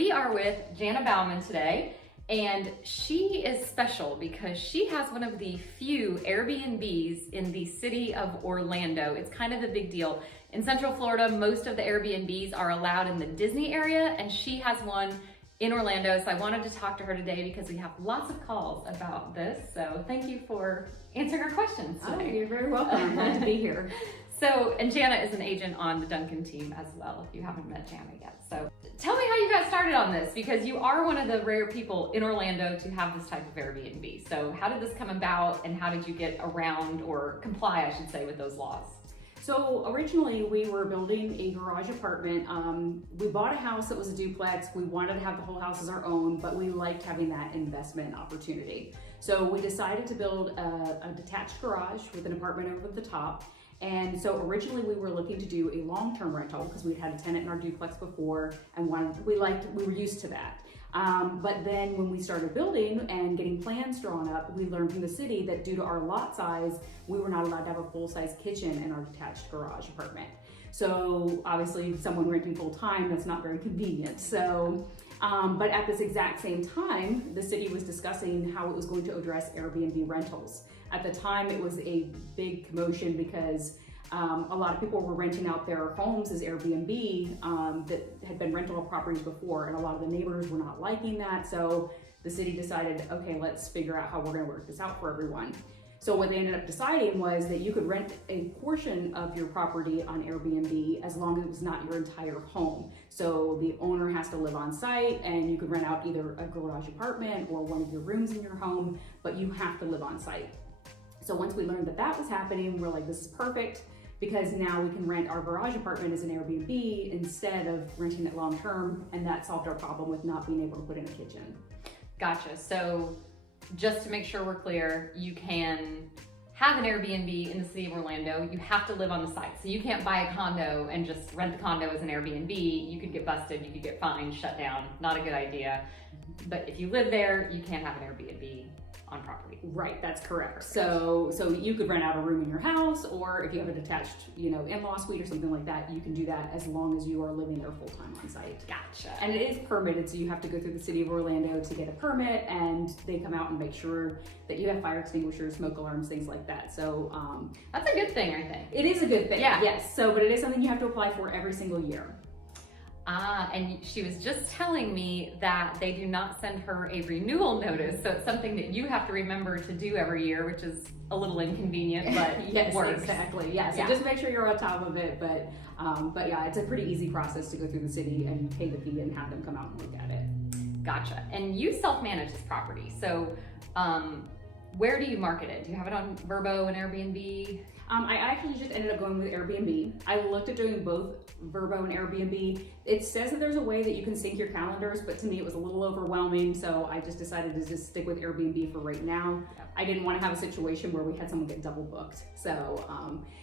We are with Janna Baumann today, and she is special because she has one of the few Airbnbs in the city of Orlando. It's kind of a big deal. In Central Florida, most of the Airbnbs are allowed in the Disney area, and she has one in Orlando. So I wanted to talk to her today because we have lots of calls about this. So thank you for answering our questions today. Oh, you're very welcome. I'm glad to be here. So, and Janna is an agent on the Duncan Team as well, if you haven't met Janna yet. So tell me how you got started on this, because you are one of the rare people in Orlando to have this type of Airbnb. So how did this come about, and how did you get around, or comply, I should say, with those laws? So originally we were building a garage apartment. We bought a house that was a duplex. We wanted to have the whole house as our own, but we liked having that investment opportunity. So we decided to build a detached garage with an apartment over the top. And so originally we were looking to do a long-term rental because we'd had a tenant in our duplex before, and we were used to that. But then when we started building and getting plans drawn up, we learned from the city that due to our lot size, we were not allowed to have a full-size kitchen in our detached garage apartment. So obviously someone renting full-time, that's not very convenient. So, but at this exact same time, the city was discussing how it was going to address Airbnb rentals. At the time, it was a big commotion because a lot of people were renting out their homes as Airbnb that had been rental properties before, and a lot of the neighbors were not liking that. So the city decided, okay, let's figure out how we're gonna work this out for everyone. So what they ended up deciding was that you could rent a portion of your property on Airbnb as long as it was not your entire home. So the owner has to live on site, and you could rent out either a garage apartment or one of your rooms in your home, but you have to live on site. So once we learned that that was happening, we're like, this is perfect, because now we can rent our garage apartment as an Airbnb instead of renting it long-term, and that solved our problem with not being able to put in a kitchen. Gotcha. So just to make sure we're clear, you can have an Airbnb in the city of Orlando. You have to live on the site. So you can't buy a condo and just rent the condo as an Airbnb. You could get busted, you could get fined, shut down. Not a good idea. But if you live there, you can't have an Airbnb on property. Right, that's correct. So you could rent out a room in your house, or if you have a detached, in-law suite or something like that, you can do that as long as you are living there full-time on site. Gotcha. And it is permitted, so you have to go through the city of Orlando to get a permit, and they come out and make sure that you have fire extinguishers, smoke alarms, things like that. So that's a good thing, I think. It is a good thing, yeah. Yes. So, but it is something you have to apply for every single year. And she was just telling me that they do not send her a renewal notice, so it's something that you have to remember to do every year, which is a little inconvenient, but yes, it works. Exactly. Yeah. So yeah. Just make sure you're on top of it, but yeah, it's a pretty easy process to go through the city and pay the fee and have them come out and look at it. Gotcha. And you self-manage this property, so where do you market it? Do you have it on Vrbo and Airbnb? I actually just ended up going with Airbnb. I looked at doing both Vrbo and Airbnb. It says that there's a way that you can sync your calendars, but to me it was a little overwhelming, so I just decided to just stick with Airbnb for right now. Yep. I didn't want to have a situation where we had someone get double booked. So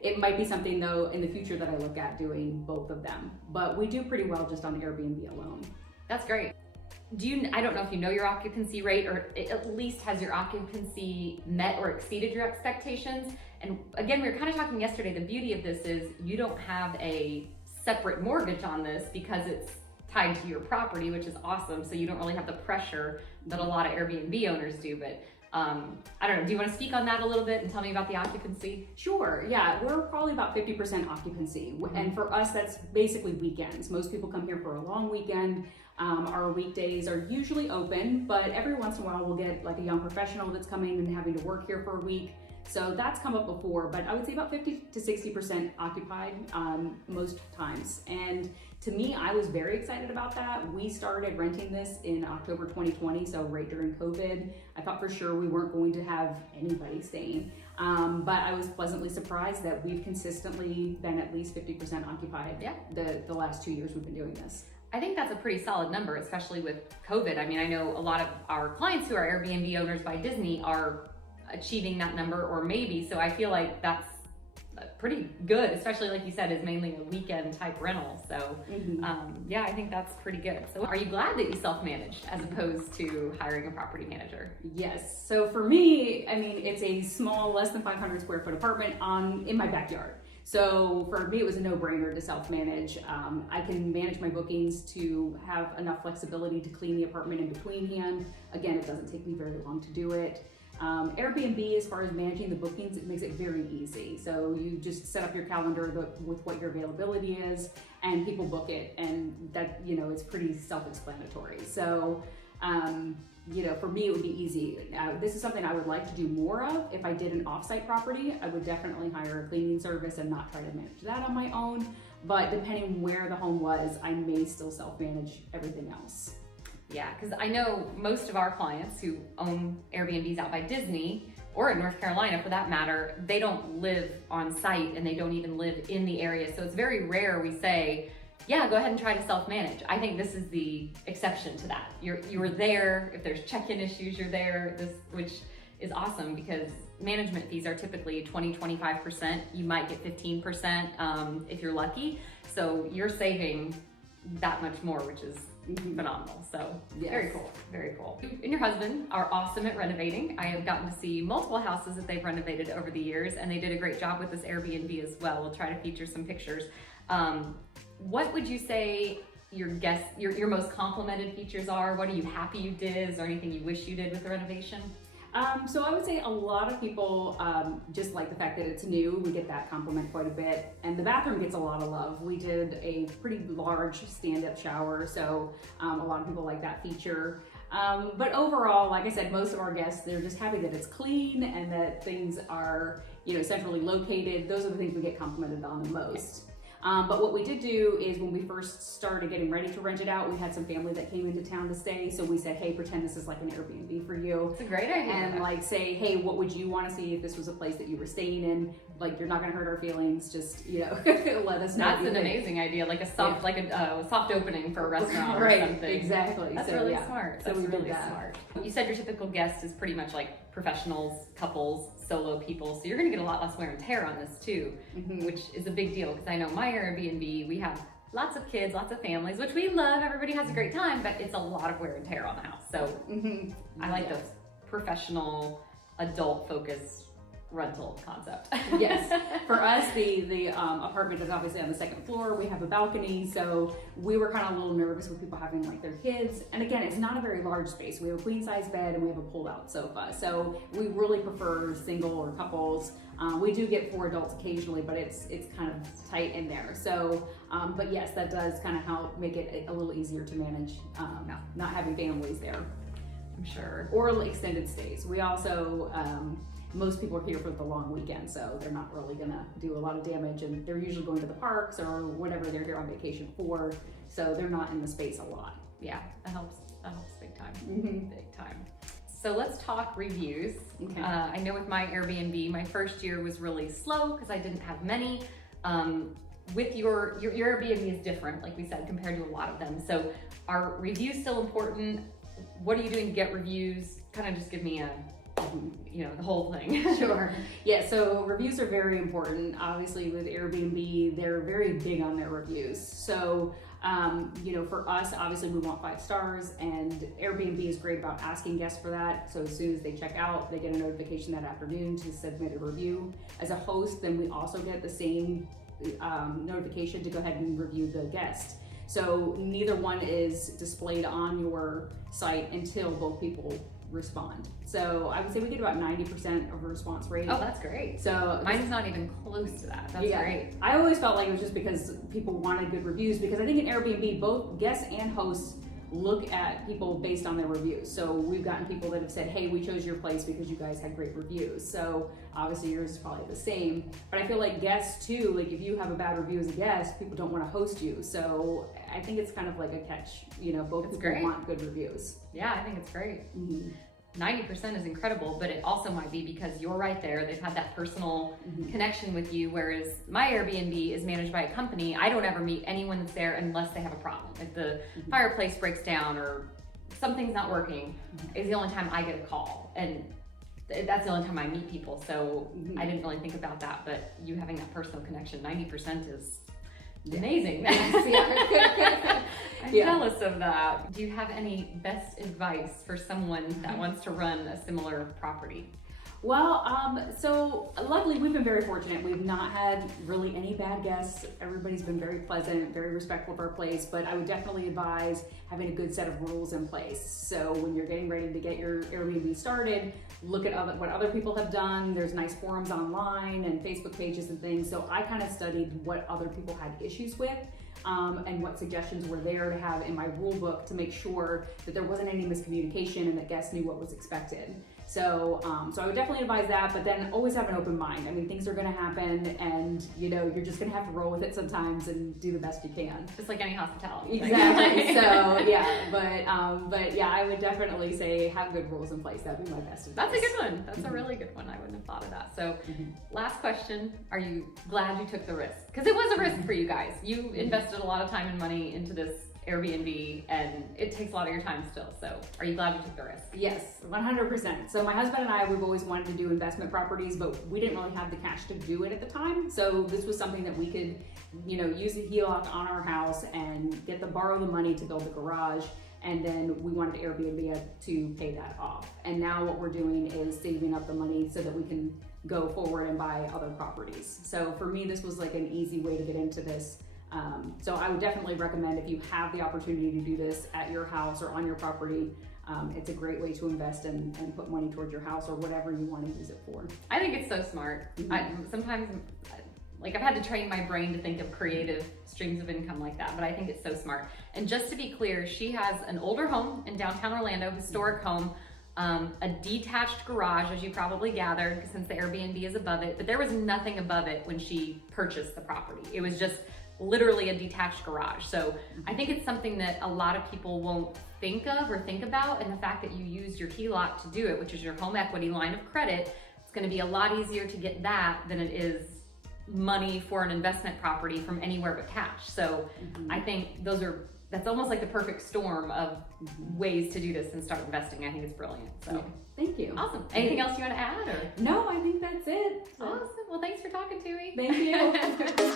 it might be something though in the future that I look at doing both of them, but we do pretty well just on Airbnb alone. That's great. I don't know if you know your occupancy rate, or at least has your occupancy met or exceeded your expectations? And again, we were kind of talking yesterday, the beauty of this is you don't have a separate mortgage on this because it's tied to your property, which is awesome. So you don't really have the pressure that a lot of Airbnb owners do. But I don't know, do you want to speak on that a little bit and tell me about the occupancy? Sure, yeah, we're probably about 50% occupancy. Mm-hmm. And for us, that's basically weekends. Most people come here for a long weekend. Our weekdays are usually open, but every once in a while we'll get like a young professional that's coming and having to work here for a week. So that's come up before, but I would say about 50 to 60% occupied most times. And to me, I was very excited about that. We started renting this in October 2020, so right during COVID. I thought for sure we weren't going to have anybody staying, but I was pleasantly surprised that we've consistently been at least 50% occupied. Yeah. The last 2 years we've been doing this. I think that's a pretty solid number, especially with COVID. I mean, I know a lot of our clients who are Airbnb owners by Disney are achieving that number or maybe, so I feel like that's pretty good, especially like you said, is mainly a weekend type rental. So yeah, I think that's pretty good. So are you glad that you self-managed as opposed to hiring a property manager? Yes. So for me, I mean, it's a small, less than 500 square foot apartment in my backyard. So for me, it was a no-brainer to self-manage. I can manage my bookings to have enough flexibility to clean the apartment in betweenhand. Again, it doesn't take me very long to do it. Airbnb, as far as managing the bookings, it makes it very easy. So you just set up your calendar with what your availability is, and people book it, and that, it's pretty self-explanatory. So, for me, it would be easy. This is something I would like to do more of. If I did an offsite property, I would definitely hire a cleaning service and not try to manage that on my own. But depending where the home was, I may still self-manage everything else. Yeah, because I know most of our clients who own Airbnbs out by Disney, or in North Carolina for that matter, they don't live on site and they don't even live in the area. So it's very rare we say, yeah, go ahead and try to self-manage. I think this is the exception to that. You're there, if there's check-in issues, you're there, which is awesome because management fees are typically 20-25%. You might get 15% if you're lucky. So you're saving that much more, which is phenomenal. So yes. Very cool, very cool. You and your husband are awesome at renovating. I have gotten to see multiple houses that they've renovated over the years, and they did a great job with this Airbnb as well. We'll try to feature some pictures. What would you say your most complimented features are? What are you happy you did? Is there anything you wish you did with the renovation? So I would say a lot of people just like the fact that it's new. We get that compliment quite a bit, and the bathroom gets a lot of love. We did a pretty large stand-up shower, so a lot of people like that feature. But overall, like I said, most of our guests, they're just happy that it's clean and that things are, centrally located. Those are the things we get complimented on the most. But what we did do is when we first started getting ready to rent it out, we had some family that came into town to stay. So we said, hey, pretend this is like an Airbnb for you. It's a great idea. And say, hey, what would you want to see if this was a place that you were staying in? You're not going to hurt our feelings. Just, let us know. That's an amazing idea. Like a soft, soft opening for a restaurant right, or something. Exactly. That's really smart. So That's we really did that. smart. You said your typical guest is pretty much like professionals, couples, solo people. So you're going to get a lot less wear and tear on this too, which is a big deal. Because I know my Airbnb, we have lots of kids, lots of families, which we love. Everybody has a great time, but it's a lot of wear and tear on the house. So I like those professional, adult-focused rental concept. Yes. For us, the apartment is obviously on the second floor. We have a balcony, so we were kind of a little nervous with people having their kids. And again, it's not a very large space. We have a queen size bed and we have a pulled out sofa. So we really prefer single or couples. We do get 4 adults occasionally, but it's kind of tight in there. So, but yes, that does kind of help make it a little easier to manage, not having families there. I'm sure. Or extended stays. We also, most people are here for the long weekend, so they're not really gonna do a lot of damage, and they're usually going to the parks or whatever they're here on vacation for, so they're not in the space a lot. Yeah, that helps big time, big time. So let's talk reviews. Okay. I know with my Airbnb, my first year was really slow because I didn't have many. With your Airbnb is different, like we said, compared to a lot of them. So are reviews still important? What are you doing to get reviews? Kind of just give me the whole thing. Sure. Yeah, so reviews are very important. Obviously with Airbnb, they're very big on their reviews. So, for us, obviously we want 5 stars, and Airbnb is great about asking guests for that. So as soon as they check out, they get a notification that afternoon to submit a review. As a host, then we also get the same notification to go ahead and review the guest. So neither one is displayed on your site until both people respond. So I would say we get about 90% of a response rate. Oh, that's great. So mine's not even close to that. That's great. I always felt like it was just because people wanted good reviews, because I think in Airbnb, both guests and hosts look at people based on their reviews. So we've gotten people that have said, hey, we chose your place because you guys had great reviews. So obviously yours is probably the same. But I feel like guests too, like if you have a bad review as a guest, people don't want to host you. So I think it's kind of like a catch, both people want good reviews. Yeah, I think it's great. 90% is incredible, but it also might be because you're right there. They've had that personal connection with you, whereas my Airbnb is managed by a company. I don't ever meet anyone that's there unless they have a problem. If the fireplace breaks down or something's not working, is the only time I get a call. And that's the only time I meet people. So I didn't really think about that, but you having that personal connection, 90% is amazing. I'm jealous of that. Do you have any best advice for someone that wants to run a similar property? Well, so luckily we've been very fortunate. We've not had really any bad guests. Everybody's been very pleasant, very respectful of our place, but I would definitely advise having a good set of rules in place. So when you're getting ready to get your Airbnb started, look at what other people have done. There's nice forums online and Facebook pages and things. So I kind of studied what other people had issues with. And what suggestions were there to have in my rule book to make sure that there wasn't any miscommunication and that guests knew what was expected. So, so I would definitely advise that, but then always have an open mind. I mean, things are going to happen, and you're just going to have to roll with it sometimes and do the best you can. Just like any hospitality. Exactly. So yeah, but yeah, I would definitely say have good rules in place. That'd be my best advice. That's a good one. That's a really good one. I wouldn't have thought of that. So, last question: are you glad you took the risk? Because it was a risk for you guys. You invested a lot of time and money into this Airbnb, and it takes a lot of your time still. So are you glad you took the risk? Yes, 100%. So my husband and I, we've always wanted to do investment properties, but we didn't really have the cash to do it at the time. So this was something that we could, use a HELOC on our house and borrow the money to build the garage. And then we wanted Airbnb to pay that off. And now what we're doing is saving up the money so that we can go forward and buy other properties. So for me, this was like an easy way to get into this. So I would definitely recommend, if you have the opportunity to do this at your house or on your property, it's a great way to invest and put money towards your house or whatever you want to use it for. I think it's so smart. Sometimes, I've had to train my brain to think of creative streams of income like that, but I think it's so smart. And just to be clear, she has an older home in downtown Orlando, historic home, a detached garage, as you probably gathered, since the Airbnb is above it, but there was nothing above it when she purchased the property. It was just literally a detached garage. So I think it's something that a lot of people won't think of or think about, and the fact that you used your HELOC to do it, which is your home equity line of credit, it's going to be a lot easier to get that than it is money for an investment property from anywhere but cash. So I think that's almost like the perfect storm of ways to do this and start investing. I think it's brilliant. So yeah. Thank you. Awesome. Anything else you want to add? Or? No, I think that's it. Awesome. Well, thanks for talking to me. Thank you.